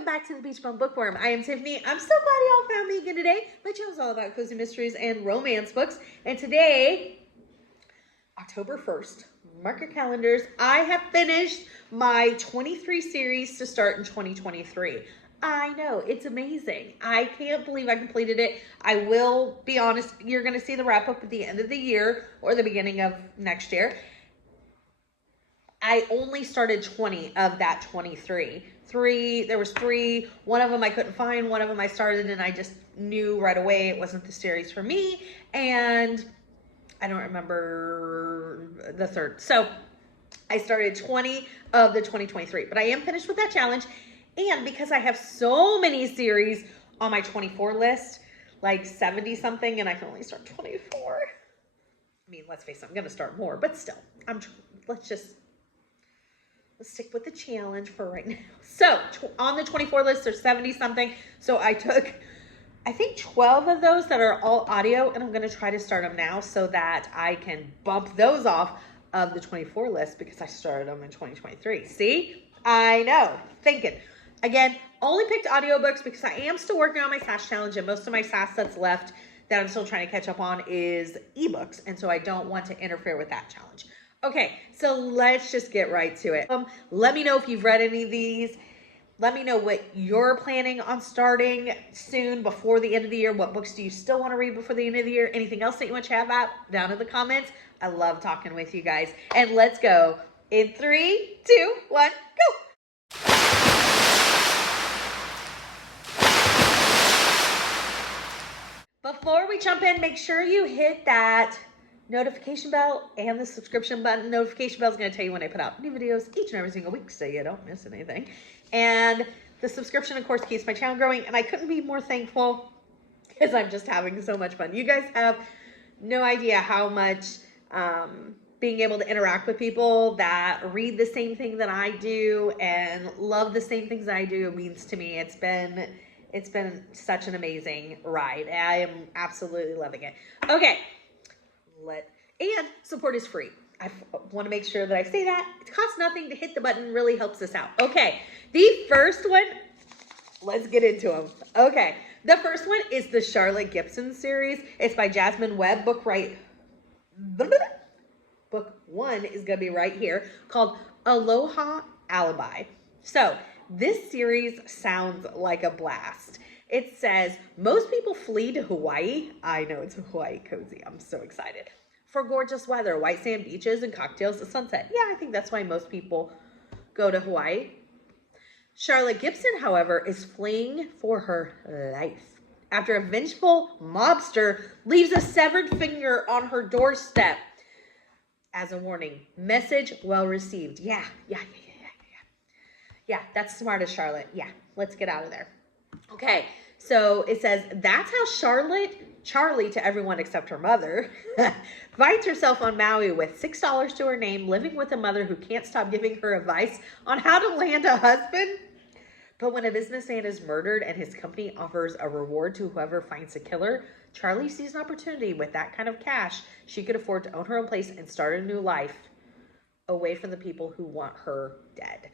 welcome back to the Beach Bum Bookworm. I am Tiffany. I'm so glad y'all found me again today. My channel is all about cozy mysteries and romance books. And today, October 1st, mark your calendars, I have finished my 23 series to start in 2023. I know, it's amazing. I can't believe I completed it. I will be honest, you're going to see the wrap up at the end of the year or the beginning of next year. I only started 20 of that 23. There was three. One of them I couldn't find. One of them I started and I just knew right away it wasn't the series for me. And I don't remember the third. So I started 20 of the 2023, but I am finished with that challenge. And because I have so many series on my 24 list, like 70 something, and I can only start 24. I mean, let's face it, I'm going to start more, but still, let's stick with the challenge for right now. So on the 24 list, there's 70 something. So I took, I think 12 of those that are all audio, and I'm going to try to start them now so that I can bump those off of the 24 list because I started them in 2023. See, I know, thinking. Again, only picked audiobooks because I am still working on my SAS challenge, and most of my SAS that's left that I'm still trying to catch up on is ebooks. And so I don't want to interfere with that challenge. Okay, so let's just get right to it. Let me know if you've read any of these. Let me know what you're planning on starting soon before the end of the year. What books do you still want to read before the end of the year? Anything else that you want to chat about? Down in the comments. I love talking with you guys. And let's go in 3, 2, 1, go. Before we jump in, make sure you hit that notification bell and the subscription button. Notification bell is going to tell you when I put out new videos each and every single week so you don't miss anything. And the subscription, of course, keeps my channel growing. And I couldn't be more thankful because I'm just having so much fun. You guys have no idea how much being able to interact with people that read the same thing that I do and love the same things that I do means to me. It's been such an amazing ride. I am absolutely loving it. Okay. And support is free. I want to make sure that I say that. It costs nothing to hit the button, really helps us out. Okay, the first one, let's get into them. Okay, the first one is the Charlotte Gibson series. It's by Jasmine Webb. Book 1 is going to be right here, called Aloha Alibi. So this series sounds like a blast. It says, most people flee to Hawaii. I know, it's Hawaii cozy. I'm so excited. For gorgeous weather, white sand beaches, and cocktails at sunset. Yeah, I think that's why most people go to Hawaii. Charlotte Gibson, however, is fleeing for her life after a vengeful mobster leaves a severed finger on her doorstep as a warning. Message well received. Yeah, that's smart as Charlotte. Yeah, let's get out of there. Okay, so it says, that's how Charlie to everyone except her mother, finds herself on Maui with $6 to her name, living with a mother who can't stop giving her advice on how to land a husband. But when a businessman is murdered and his company offers a reward to whoever finds the killer, Charlie sees an opportunity. With that kind of cash, she could afford to own her own place and start a new life away from the people who want her dead.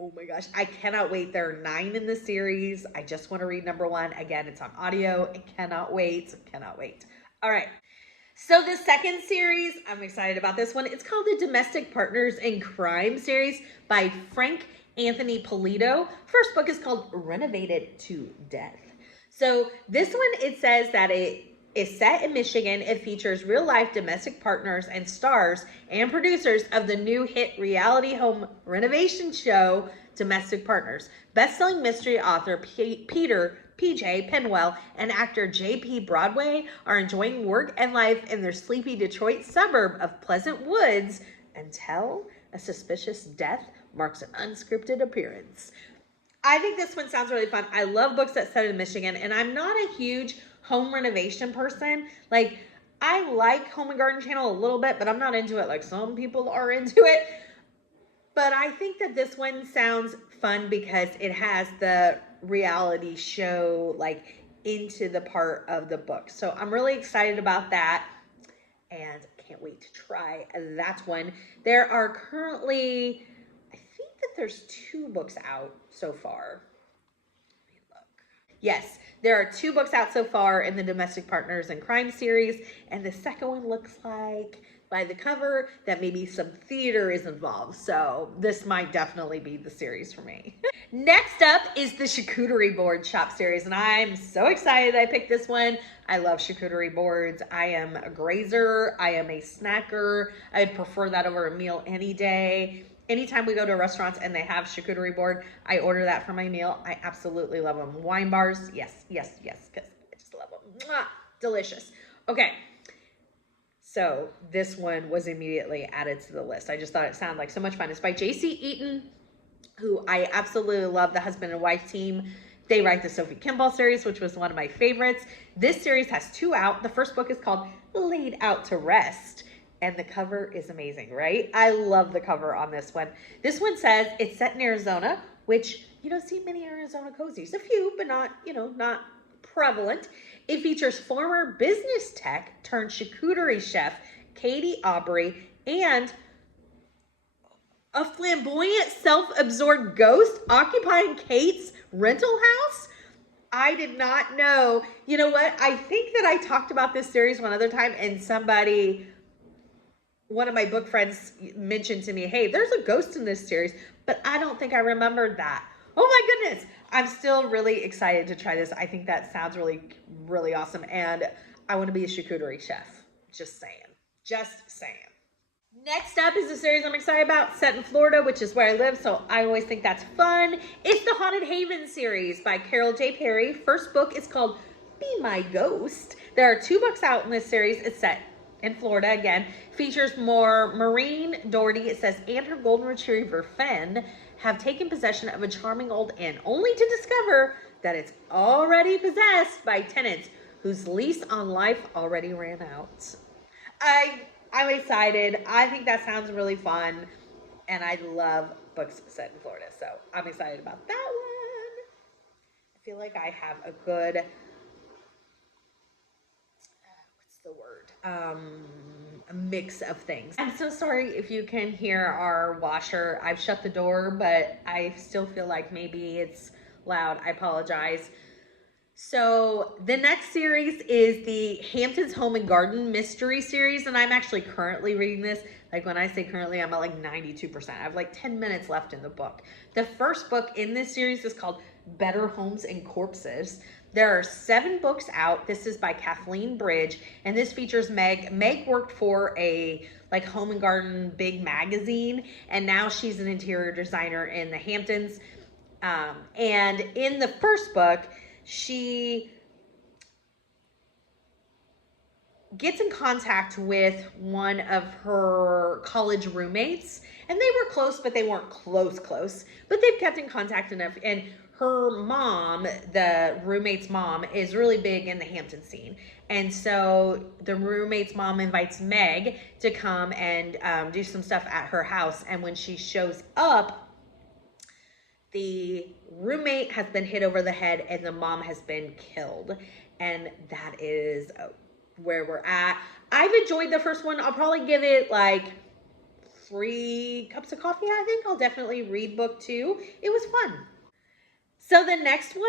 Oh my gosh, I cannot wait. There are 9 in the series. I just want to read number 1. Again, it's on audio. I cannot wait. All right. So the second series, I'm excited about this one. It's called the Domestic Partners in Crime series by Frank Anthony Polito. First book is called Renovated to Death. So this one, it says that it is set in Michigan. It features real-life domestic partners and stars and producers of the new hit reality home renovation show, Domestic Partners. Best-selling mystery author Peter P.J. Penwell and actor J.P. Broadway are enjoying work and life in their sleepy Detroit suburb of Pleasant Woods until a suspicious death marks an unscripted appearance. I think this one sounds really fun. I love books that set in Michigan, and I'm not a huge home renovation person. Like, I like Home and Garden Channel a little bit, but I'm not into it like some people are into it. But I think that this one sounds fun because it has the reality show like into the part of the book. So I'm really excited about that and can't wait to try that one. There are currently, I think that there's 2 books out so far. Yes, there are 2 books out so far in the Domestic Partners in Crime series, and the second one looks like, by the cover, that maybe some theater is involved. So this might definitely be the series for me. Next up is the charcuterie board shop series, and I'm so excited I picked this one. I love charcuterie boards. I am a grazer. I am a snacker. I'd prefer that over a meal any day. Anytime we go to restaurants and they have charcuterie board, I order that for my meal. I absolutely love them. Wine bars, yes, yes, yes, because I just love them. Mwah! Delicious. Okay. So this one was immediately added to the list. I just thought it sounded like so much fun. It's by J.C. Eaton, who I absolutely love, the husband and wife team. They write the Sophie Kimball series, which was one of my favorites. This series has 2 out. The first book is called Laid Out to Rest, and the cover is amazing, right? I love the cover on this one. This one says it's set in Arizona, which you don't see many Arizona cozies. A few, but not, not prevalent. It features former business tech turned charcuterie chef Katie Aubrey and a flamboyant, self-absorbed ghost occupying Kate's rental house. I did not know. You know what? I think that I talked about this series one other time, and one of my book friends mentioned to me, hey, there's a ghost in this series, but I don't think I remembered that. Oh my goodness. I'm still really excited to try this. I think that sounds really, really awesome. And I want to be a charcuterie chef. Just saying. Just saying. Next up is a series I'm excited about, set in Florida, which is where I live, so I always think that's fun. It's the Haunted Haven series by Carol J. Perry. First book is called Be My Ghost. There are 2 books out in this series. It's set in Florida again. Features more Maureen Doherty, it says, and her golden retriever, Fenn, have taken possession of a charming old inn, only to discover that it's already possessed by tenants whose lease on life already ran out. I'm excited. I think that sounds really fun, and I love books set in Florida, so I'm excited about that one. I feel like I have a good, what's the word? A mix of things. I'm so sorry if you can hear our washer. I've shut the door, but I still feel like maybe it's loud. I apologize. So the next series is the Hamptons Home and Garden Mystery Series, and I'm actually currently reading this. Like when I say currently, I'm at like 92%. I have like 10 minutes left in the book. The first book in this series is called Better Homes and Corpses. There are 7 books out. This is by Kathleen Bridge, and this features Meg. Meg worked for a like home and garden big magazine, and now she's an interior designer in the Hamptons. And in the first book, she gets in contact with one of her college roommates, and they were close, but they weren't close, but they've kept in contact enough. And her mom, the roommate's mom, is really big in the Hampton scene. And so the roommate's mom invites Meg to come and do some stuff at her house. And when she shows up, the roommate has been hit over the head and the mom has been killed. And that is where we're at. I've enjoyed the first one. I'll probably give it like 3 cups of coffee, I think. I'll definitely read book 2. It was fun. So the next one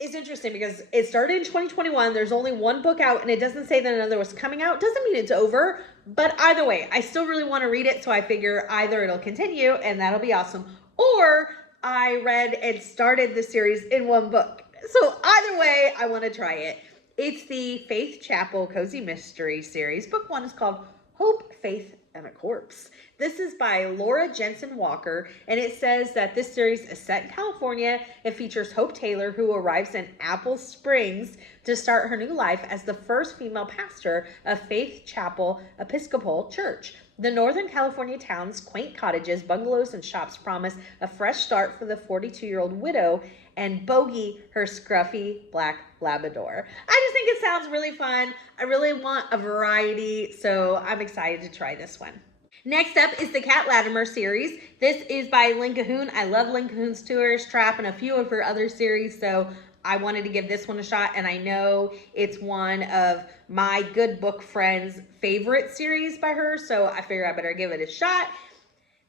is interesting because it started in 2021. There's only 1 book out, and it doesn't say that another was coming out. Doesn't mean it's over, but either way, I still really want to read it. So I figure either it'll continue and that'll be awesome, or I read and started the series in 1 book. So either way, I want to try it. It's the Faith Chapel Cozy Mystery Series. Book 1 is called Hope, Faith, and a Corpse. This is by Laura Jensen Walker, and it says that this series is set in California. It features Hope Taylor, who arrives in Apple Springs to start her new life as the first female pastor of Faith Chapel Episcopal Church. The Northern California town's quaint cottages, bungalows, and shops promise a fresh start for the 42-year-old widow and Bogey, her scruffy black Labrador. I just think it sounds really fun. I really want a variety, so I'm excited to try this one. Next up is the Kat Latimer series. This is by Lynn Cahoon. I love Lynn Cahoon's Tourist Trap and a few of her other series, so I wanted to give this one a shot, and I know it's one of my good book friends' favorite series by her, so I figured I better give it a shot.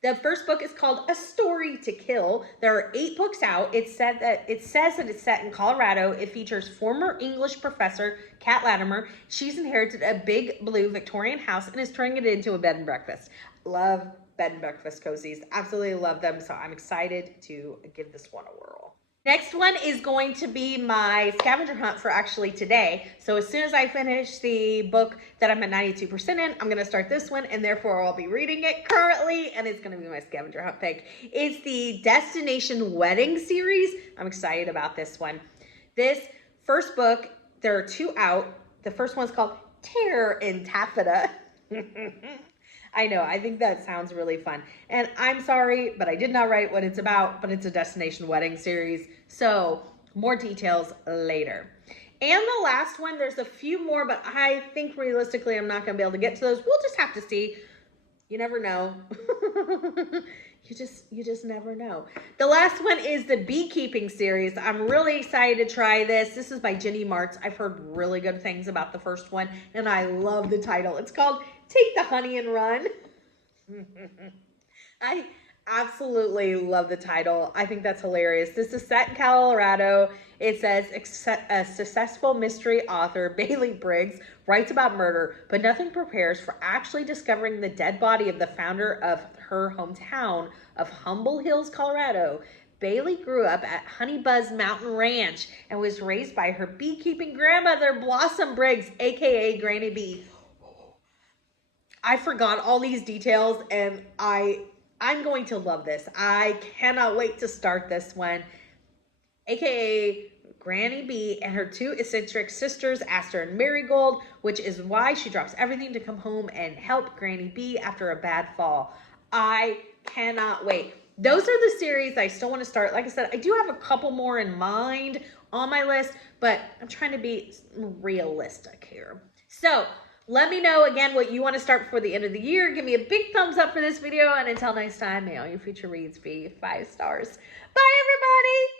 The first book is called A Story to Kill. There are 8 books out. It says that it's set in Colorado. It features former English professor Kat Latimer. She's inherited a big blue Victorian house and is turning it into a bed and breakfast. Love bed and breakfast cozies. Absolutely love them. So I'm excited to give this one a whirl. Next one is going to be my scavenger hunt for actually today. So as soon as I finish the book that I'm at 92% in, I'm going to start this one, and therefore I'll be reading it currently, and it's going to be my scavenger hunt pick. It's the Destination Wedding series. I'm excited about this one. This first book, there are 2 out. The first one's called Terror in Taffeta. I know, I think that sounds really fun. And I'm sorry, but I did not write what it's about, but it's a Destination Wedding series. So more details later. And the last one, there's a few more, but I think realistically I'm not going to be able to get to those. We'll just have to see. You never know. You just never know. The last one is the Beekeeping series. I'm really excited to try this. This is by Jenny Martz. I've heard really good things about the first one, and I love the title. It's called Take the Honey and Run. I absolutely love the title. I think that's hilarious. This is set in Colorado. It says a successful mystery author, Bailey Briggs, writes about murder, but nothing prepares for actually discovering the dead body of the founder of her hometown of Humble Hills, Colorado. Bailey grew up at Honeybuzz Mountain Ranch and was raised by her beekeeping grandmother, Blossom Briggs, aka Granny Bee. I forgot all these details, and I'm going to love this. I cannot wait to start this one. AKA Granny Bee and her 2 eccentric sisters, Aster and Marigold, which is why she drops everything to come home and help Granny Bee after a bad fall. I cannot wait. Those are the series I still want to start. Like I said, I do have a couple more in mind on my list, but I'm trying to be realistic here. So let me know again what you want to start before the end of the year. Give me a big thumbs up for this video. And until next time, may all your future reads be 5 stars. Bye, everybody.